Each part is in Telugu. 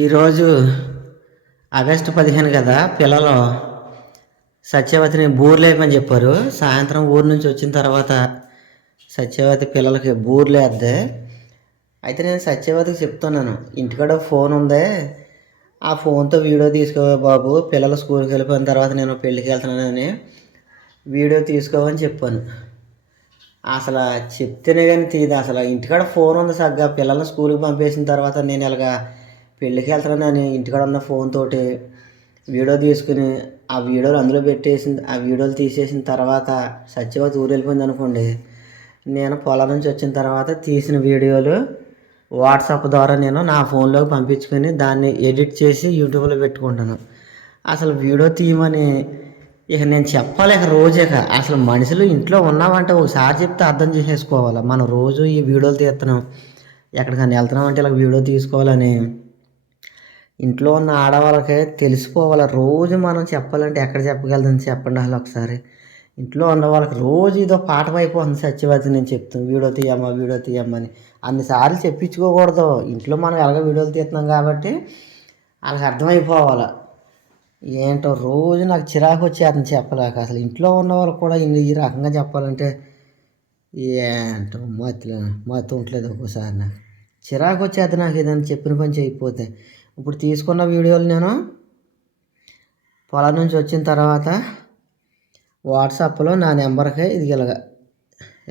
ఈరోజు ఆగస్టు పదిహేను కదా పిల్లలు సత్యవతిని బూర్లేపని చెప్పారు. సాయంత్రం ఊరు నుంచి వచ్చిన తర్వాత సత్యవతి పిల్లలకి బూర్లేద్దే. అయితే నేను సత్యవతికి చెప్తున్నాను ఇంటికాడ ఫోన్ ఉందే. ఆ ఫోన్తో వీడియో తీసుకో బాబు పిల్లలు స్కూల్కి వెళ్ళిపోయిన తర్వాత నేను పెళ్ళికి వెళ్తున్నానని వీడియో తీసుకోవని చెప్పాను. అసలు చెప్తేనే కానీ తీయదు అసలు ఇంటికాడ ఫోన్ ఉంది సగ్గా పిల్లల్ని స్కూల్కి పంపేసిన తర్వాత నేను ఇలాగా పెళ్ళికి వెళ్తున్నానని ఇంటికాడ ఉన్న ఫోన్ తోటి వీడియో తీసుకుని ఆ వీడియోలు అందులో పెట్టేసిన ఆ వీడియోలు తీసేసిన తర్వాత సత్యవతి ఊరు వెళ్ళిపోయింది అనుకోండి నేను పొలం నుంచి వచ్చిన తర్వాత తీసిన వీడియోలు వాట్సాప్ ద్వారా నేను నా ఫోన్లోకి పంపించుకొని దాన్ని ఎడిట్ చేసి యూట్యూబ్లో పెట్టుకుంటాను. అసలు వీడియో తీయమని ఇక నేను చెప్పాలి ఇక రోజేక అసలు మనుషులు ఇంట్లో ఉన్నామంటే ఒకసారి చెప్తే అర్థం చేసేసుకోవాలి? మనం రోజు ఈ వీడియోలు తీస్తున్నాం ఎక్కడికైనా వెళ్తున్నాం అంటే ఇలా వీడియో తీసుకోవాలని ఇంట్లో ఉన్న ఆడవాళ్ళకి తెలిసిపోవాలి. రోజు మనం చెప్పాలంటే ఎక్కడ చెప్పగలదని చెప్పండి అసలు ఒకసారి. ఇంట్లో ఉన్న వాళ్ళకి రోజు ఇదో పాఠం అయిపోతుంది సత్యవతి నేను చెప్తాను వీడియో తీయమ్మా వీడియో తీయమ్మని అన్నిసార్లు చెప్పించుకోకూడదు. ఇంట్లో మనం ఎలాగ వీడియోలు తీస్తున్నాం కాబట్టి వాళ్ళకి అర్థమైపోవాలి. ఏంటో రోజు నాకు చిరాకు వచ్చేస్తుంది చెప్పలేక. అసలు ఇంట్లో ఉన్న వాళ్ళు కూడా ఇన్ని ఈ రకంగా చెప్పాలంటే ఏంటో మతి మత్తు ఉండలేదు ఒక్కోసారి నాకు. చిరాకు వచ్చేది నాకు ఏదైనా చెప్పిన పని చేయకపోతే. ఇప్పుడు తీసుకున్న వీడియోలు నేను పొలం నుంచి వచ్చిన తర్వాత వాట్సాప్లో నా నెంబర్కి ఇది ఇలాగ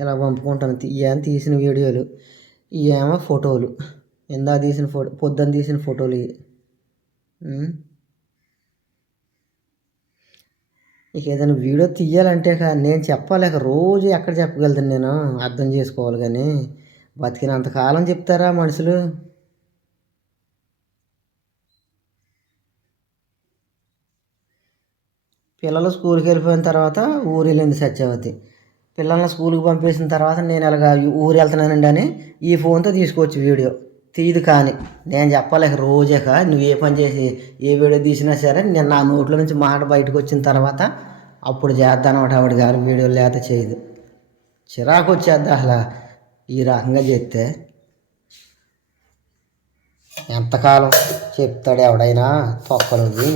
ఇలా పంపుకుంటాను. ఇవేమో తీసిన వీడియోలు ఇవేమో ఫోటోలు. ఇందా తీసిన ఫోటో పొద్దున్న తీసిన ఫోటోలు ఇవి. ఇక ఏదైనా వీడియో తీయాలంటే నేను చెప్పలేక రోజు ఎక్కడ చెప్పగలుగుతాను నేను? అర్థం చేసుకోవాలి కానీ. బతికినంతకాలం చెప్తారా మనుషులు? పిల్లలు స్కూల్కి వెళ్ళిపోయిన తర్వాత ఊరు వెళ్ళింది సత్యవతి. పిల్లల్ని స్కూల్కి పంపేసిన తర్వాత నేను అలాగా ఊరు వెళ్తున్నానండి అని ఈ ఫోన్తో తీసుకోవచ్చు వీడియో. తీయదు కానీ నేను చెప్పలేక రోజేక నువ్వు ఏ పని చేసి ఏ వీడియో తీసినా సరే నేను నా నోట్లో నుంచి మాట బయటకు వచ్చిన తర్వాత అప్పుడు చేద్దాను అనమాట ఆవిడ గారు వీడియో లేత చేయదు. చిరాకు వచ్చేద్దా అసలు. ఈ రకంగా చెప్తే ఎంతకాలం చెప్తాడు ఎవడైనా తొక్కలుది?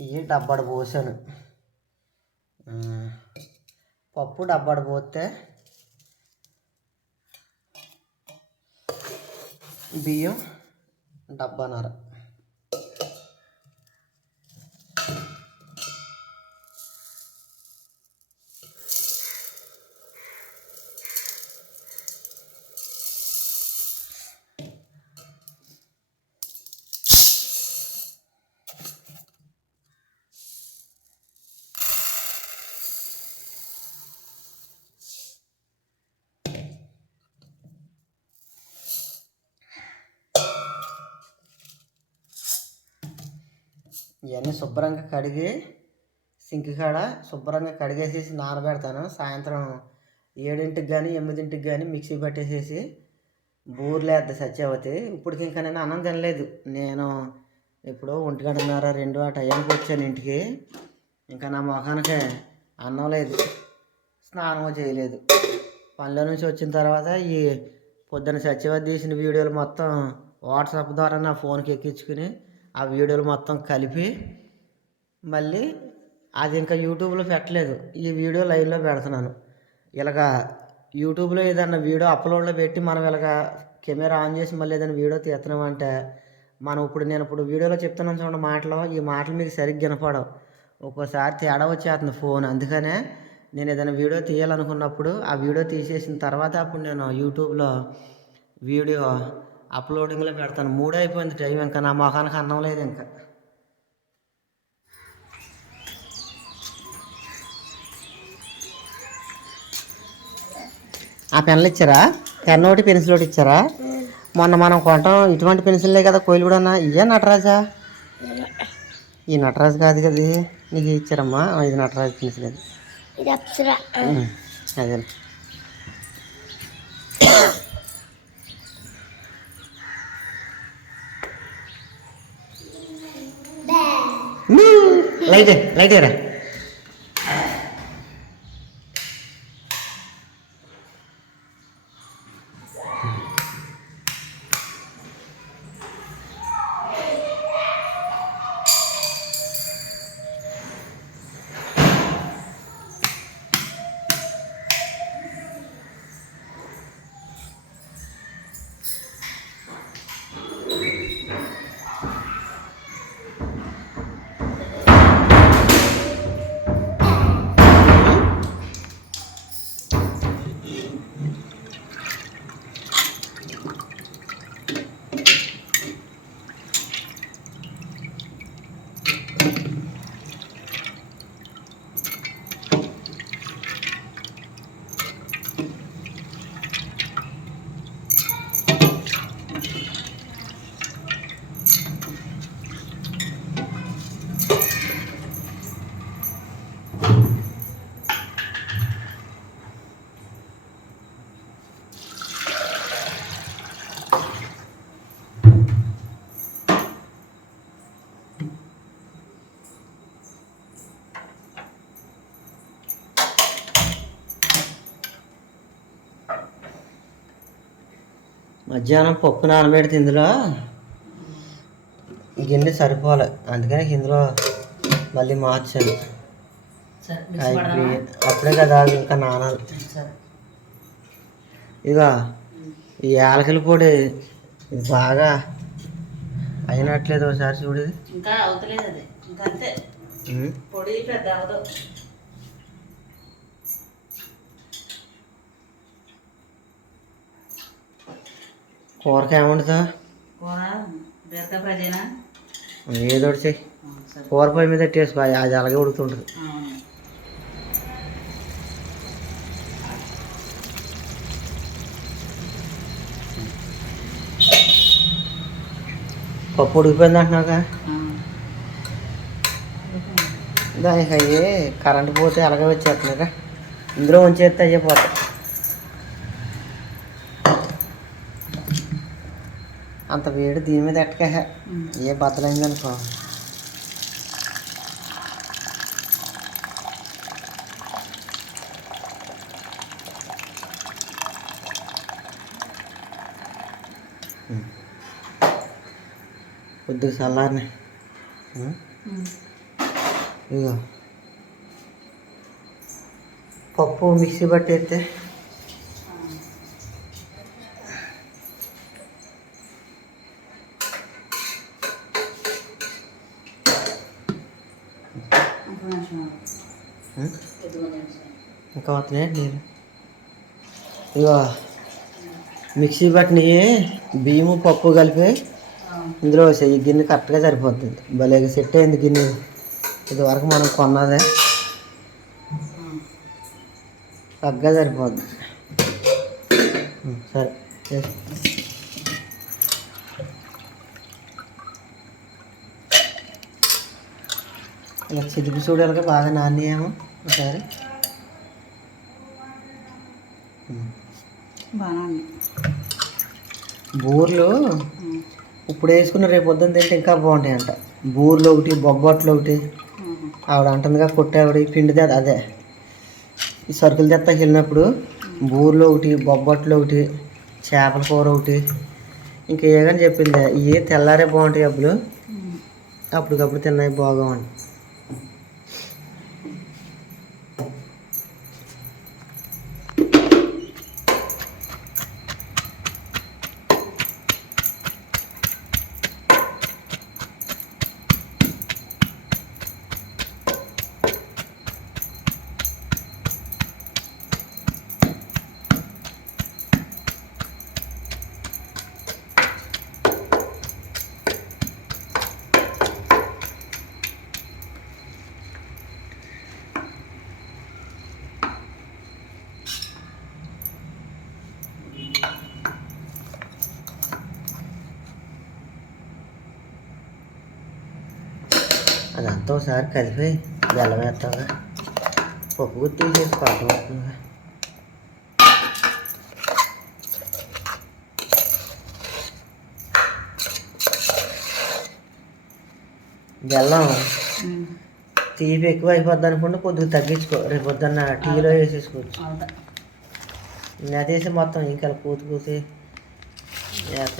ఇవి డబ్బాడు పోసాను. పప్పు డబ్బాడు పోతే బియ్యం డబ్బాన్నర. ఇవన్నీ శుభ్రంగా కడిగి సింక్ కాడ శుభ్రంగా కడిగేసేసి నానబెడతాను. సాయంత్రం ఏడింటికి కానీ ఎనిమిదింటికి కానీ మిక్సీ పట్టేసేసి బూర్లేద్ది సత్యవతి. ఇప్పటికి ఇంకా నేను అన్నం తినలేదు. నేను ఇప్పుడు ఒంటిగంటన్నర రెండు ఆ టైంకి వచ్చాను ఇంటికి. ఇంకా నా మొఖానికి అన్నం లేదు. స్నానం చేయలేదు. పనిలో నుంచి వచ్చిన తర్వాత ఈ పొద్దున సత్యవతి తీసిన వీడియోలు మొత్తం వాట్సాప్ ద్వారా నా ఫోన్కి ఎక్కించుకుని ఆ వీడియోలు మొత్తం కలిపి మళ్ళీ అది ఇంకా యూట్యూబ్లో పెట్టలేదు. ఈ వీడియో లైవ్లో పెడుతున్నాను. ఇలాగా యూట్యూబ్లో ఏదైనా వీడియో అప్లోడ్లో పెట్టి మనం ఇలాగా కెమెరా ఆన్ చేసి మళ్ళీ ఏదైనా వీడియో తీస్తున్నాం అంటే మనం ఇప్పుడు నేను ఇప్పుడు వీడియోలో చెప్తున్నాను చూడండి మాటలు. ఈ మాటలు మీకు సరిగ్గా వినపడవు. ఒక్కోసారి తేడా వచ్చేస్తుంది ఫోన్. అందుకనే నేను ఏదైనా వీడియో తీయాలనుకున్నప్పుడు ఆ వీడియో తీసేసిన తర్వాత అప్పుడు నేను యూట్యూబ్లో వీడియో అప్లోడింగ్లో పెడతాను. మూడే అయిపోయింది టైం ఇంకా. నా మొఖానికి అన్నం లేదు ఇంకా. ఆ పెన్లు ఇచ్చారా? పెన్ ఒకటి పెన్సిల్ ఒకటి ఇచ్చారా? మొన్న మనం కొంటాం. ఇటువంటి పెన్సిల్లే కదా కోయిలు కూడా ఇయ్యా నటరాజా? ఈ నటరాజు కాదు కదా. నీకు ఇచ్చారమ్మా. ఇది నటరాజు పెన్సిల్ అది. 来对点，来一点。మధ్యాహ్నం పప్పు నానబెడితే ఇందులో గిన్నె సరిపోలే. అందుకని ఇందులో మళ్ళీ మార్చాను. అప్పుడే కదా ఇంకా నానాలి. ఇక ఈ యాలకల పొడి ఇది బాగా అయినట్లేదు ఒకసారి చూడు ఇది. ఇంకా అవతలేదు అది. ఇంకా అంతే. పొడి పెద్ద అవదు. కూరకి ఏముంటుందా కూర బీరకాయ ఏదో చెయ్యి కూర పొయ్యి మీద పెట్టేసుకో అది అలాగే ఉడుకుతుంటుంది. పప్పు ఉడికిపోయింది అంటున్నావుగా. దానికి అయ్యి కరెంట్ పోతే అలాగే వచ్చేస్తున్నాయిగా ఇందులో ఉంచేస్తే అయ్యే పోతాయి. అంత వేడి దీని మీద ఎట్టక. ఏ బద్దలైంది అనుకో కొద్దిగా ఉం? ఉమ్. ఇదిగో పప్పు మిక్సీ పట్టేస్తే ఇంకా వస్తున్నాయి నీళ్ళు ఇగో మిక్సీ పట్టినవి బియ్యము పప్పు కలిపి ఆ. ఇందులో వేసాయి. ఈ గిన్నె కరెక్ట్గా సరిపోతుంది భలేగా సెట్ అయింది గిన్నె ఇది వరకు మనం కొన్నదే ఆ. చక్కగా సరిపోద్ది ఉం, సరే చేసి. ఇలా చిలిపి చూడాలిగా బాగా నాణ్యేమో ఒకసారి ఉంది. బూర్లు. ఇప్పుడు వేసుకున్న రేపు పొద్దున్న తింటే ఇంకా బాగుంటాయి అంట బూర్లు ఒకటి బొబ్బట్లు ఒకటి. ఆవిడ అంటుందిగా కొట్టావిడ పిండి తె అదే. ఈ సరుకులు తెత్తాకి వెళ్ళినప్పుడు బూర్లు ఒకటి బొబ్బట్లు ఒకటి చేపల కూర ఒకటి. ఇంకా ఏగని చెప్పింది ఇవి తెల్లారే బాగుంటాయి అప్పుడు. అప్పటికప్పుడు తిన్నాయి బాగోండి అదంతా ఒకసారి కలిపి బెల్లం వేస్తాగా పప్పు గుత్తి కొట్టం అవుతుందిగా బెల్లం. తీపి ఎక్కువ అయిపోద్ది అనుకుంటే కొద్దిగా తగ్గించుకో. రేపు పొద్దున్న టీలో వేసేసుకోవచ్చు. నేతేసి మొత్తం ఇంకా కూతి కూతి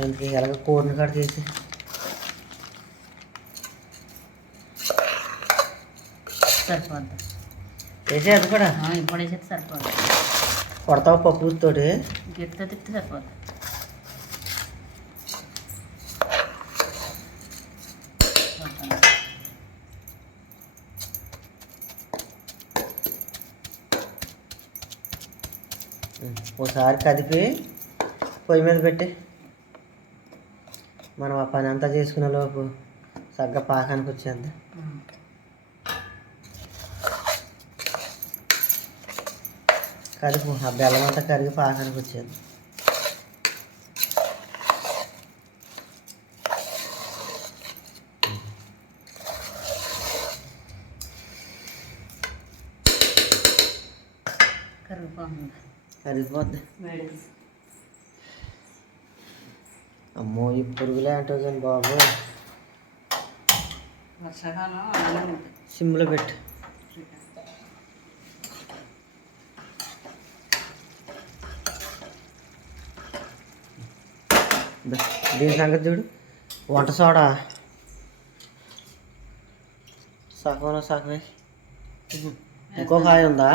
ఇంక ఎలాగ కూరని కాడ తీసి సరిపోద్ది. వేసే అది కూడా? ఇప్పుడు వేసేది సరిపోద్ది. కొడతావు పప్పు గుత్తోటి గట్టితో తిప్పితే సరిపోద్ది. ఒకసారి కదిపి పొయ్యి మీద పెట్టి. మనం ఆ పని అంతా చేసుకునే లోపు సగ్గా పాకానికి వచ్చేద్దాం. కదుపు ఆ బెల్లం అంతా కరిగి పాకానికి వచ్చేది. కరిగిపోద్ది. అమ్మో ఈ పురుగులే అంటావు కానీ బాబు సిమ్లో పెట్టు. దీని సంగతి చూడు. వంట సోడా. సగంలో సగమే. ఇంకో కాయ ఉందా.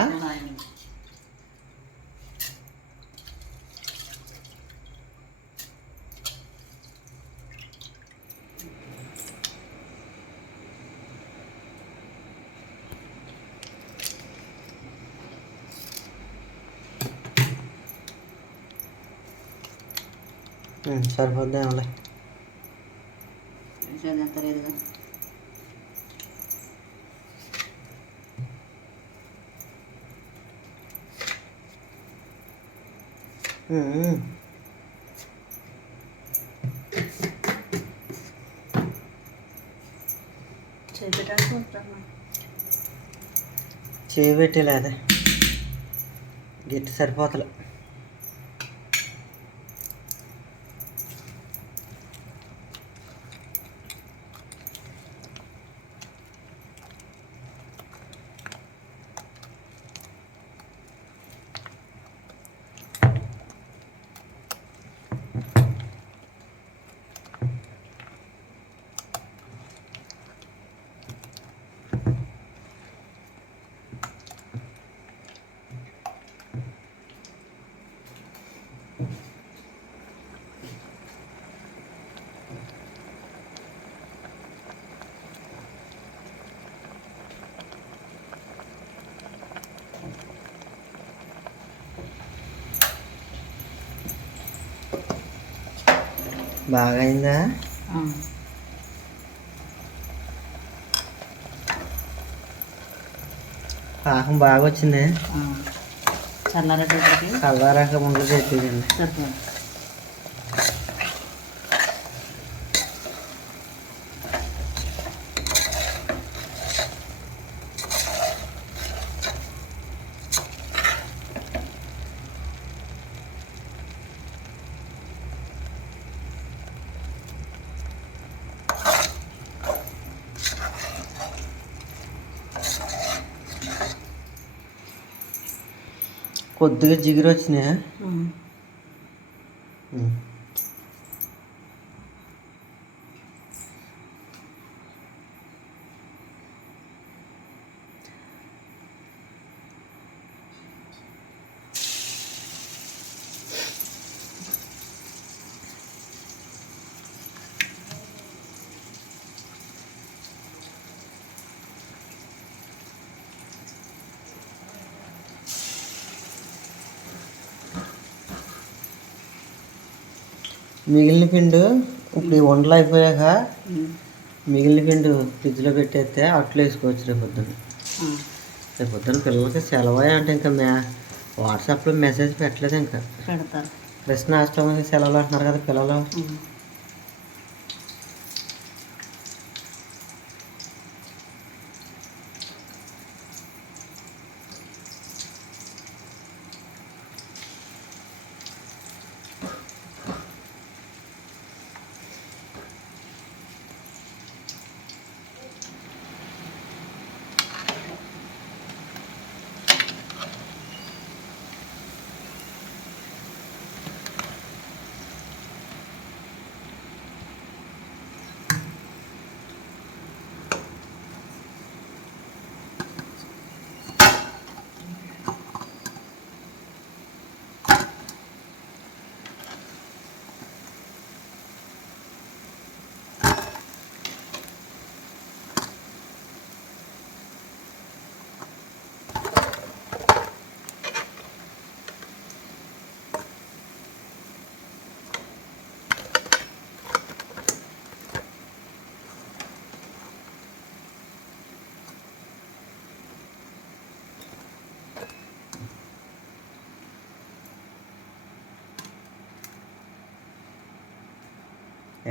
అలానే. ఉం, సరిపోద్ది ఏమలే వేసేది ఎంత లేదుగా చేయి పెట్టేలేదే గిట్టి సరిపోతలే. బాగా అయిందా పాకం బాగా వచ్చింది చల్లారేటప్పటికి కల్లారాక ముందు కొద్దిగా జిగురు వచ్చినాయా మిగిలిన పిండి ఇప్పుడు ఈ వంటలు అయిపోయాక. మిగిలిన పిండి ఫ్రిడ్జ్లో పెట్టేస్తే అట్లు వేసుకోవచ్చు రేపు పొద్దున్న. రేపు పొద్దున్న పిల్లలకి సెలవు అంటే ఇంకా మే వాట్సాప్లో మెసేజ్ పెట్టలేదు ఇంకా. పెడతారు. కృష్ణాష్టమికి సెలవులు అంటున్నారు కదా పిల్లలు.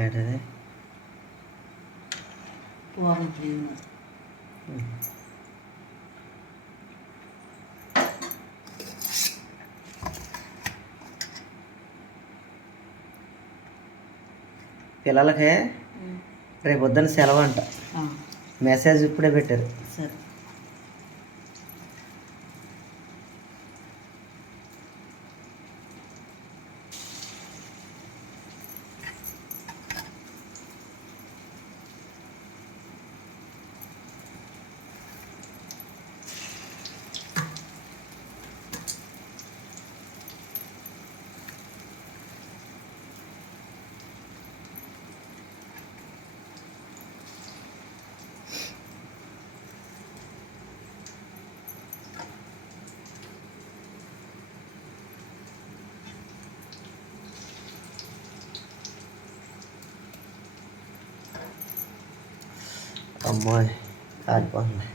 ఏంటది? పూర్ణ పిల్లలకి రేపు పొద్దున్న సెలవు అంట. మెసేజ్ ఇప్పుడే పెట్టారు. సరే. అమ్మాయి కాలిపోతుంది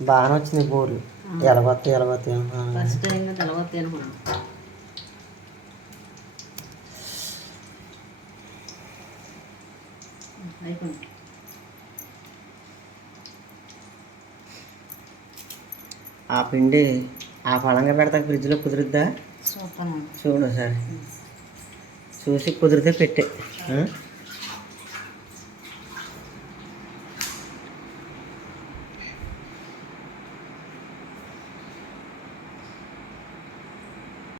బాగానే వచ్చింది బోర్లు. తెలవద్దు అనుకున్నాను. అయిపోయింది. ఆ పిండి ఆ పళంగా పెడతా ఫ్రిడ్జ్లో కుదురుద్దా? చూడు సార్ చూసి కుదిరితే పెట్టే.